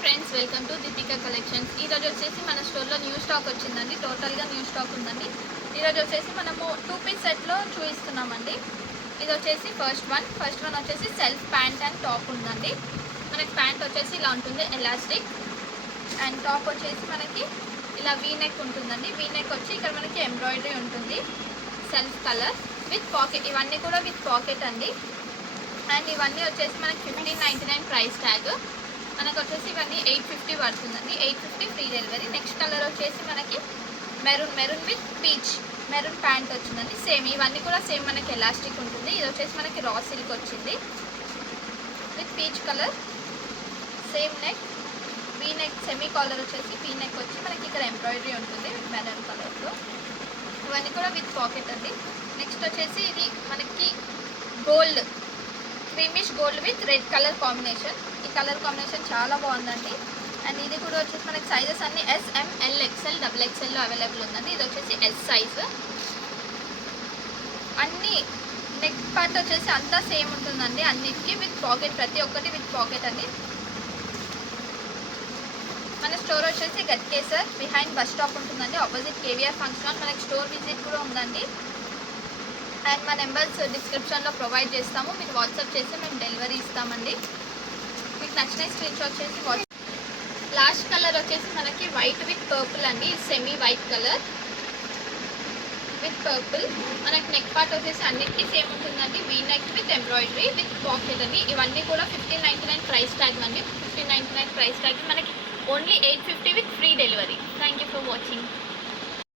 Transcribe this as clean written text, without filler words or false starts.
Friends, welcome to Deepika collections. ఈరోజు వచ్చేసి మన స్టోర్లో న్యూ స్టాక్ వచ్చిందండి. టోటల్గా న్యూ స్టాక్ ఉందండి. ఈరోజు వచ్చేసి మనము 2 పీస్ సెట్లో చూపిస్తున్నామండి. ఇది వచ్చేసి ఫస్ట్ వన్ వచ్చేసి సెల్ఫ్ ప్యాంట్ అండ్ టాప్ ఉందండి. మనకి ప్యాంట్ వచ్చేసి ఇలా ఉంటుంది, ఎలాస్టిక్. అండ్ టాప్ వచ్చేసి మనకి ఇలా వీ నెక్ ఉంటుందండి. వీ నెక్ వచ్చి ఇక్కడ మనకి ఎంబ్రాయిడరీ ఉంటుంది, సెల్ఫ్ కలర్ విత్ పాకెట్. ఇవన్నీ కూడా విత్ పాకెట్ అండి. అండ్ ఇవన్నీ వచ్చేసి మనకి 1599 ప్రైస్ ట్యాగ్. మనకు వచ్చేసి ఇవన్నీ 850 పడుతుందండి. 850 ఫ్రీ డెలివరీ. నెక్స్ట్ కలర్ వచ్చేసి మనకి maroon with peach maroon pant వచ్చిందండి. సేమ్ ఇవన్నీ కూడా సేమ్ మనకి ఎలాస్టిక్ ఉంటుంది. ఇది వచ్చేసి మనకి రా సిల్క్ వచ్చింది with peach colour. Same neck, V neck, semi caller వచ్చేసి వీ నెక్ వచ్చి మనకి ఇక్కడ ఎంబ్రాయిడరీ ఉంటుంది మెరూన్ కలర్తో. ఇవన్నీ కూడా విత్ పాకెట్ అండి. నెక్స్ట్ వచ్చేసి ఇది మనకి gold, creamish gold with red colour combination. ఈ కలర్ కాంబినేషన్ చాలా బాగుందండి. అండ్ ఇది కూడా వచ్చేసి మనకి సైజెస్ అన్ని ఎస్, ఎం, ఎల్, ఎక్స్ఎల్, డబుల్ ఎక్స్ఎల్లో అవైలబుల్ ఉందండి. ఇది వచ్చేసి ఎస్ సైజు. అన్ని నెక్ పార్ట్ వచ్చేసి అంతా సేమ్ ఉంటుందండి, అన్నిటికీ విత్ పాకెట్, ప్రతి ఒక్కటి విత్ పాకెట్ అండి. మన స్టోర్ వచ్చేసి గట్కేసర్ బిహైండ్ బస్ స్టాప్ ఉంటుందండి, ఆపోజిట్ కేవీఆర్ ఫంక్షన్ హాల్. మనకి స్టోర్ విజిట్ కూడా ఉందండి. అండ్ మా నెంబర్స్ డిస్క్రిప్షన్లో ప్రొవైడ్ చేస్తాము. మీరు వాట్సాప్ చేస్తే మేము డెలివరీ ఇస్తామండి. మీకు నచ్చిన స్క్రీన్ షాట్ చేసి వాట్సాప్. లాస్ట్ కలర్ వచ్చేసి మనకి వైట్ విత్ పర్పుల్ అండి. Semi white colour with purple. మనకి నెక్ పార్ట్ వచ్చేసి అన్నిటికీ సేమ్ ఉంటుందండి. V neck with embroidery with pocket అండి. ఇవన్నీ కూడా 1599 ప్రైస్ ట్యాగ్ అండి. 1599 ప్రైస్ ట్యాగ్. మనకి only 850 with free delivery. Thank you for watching.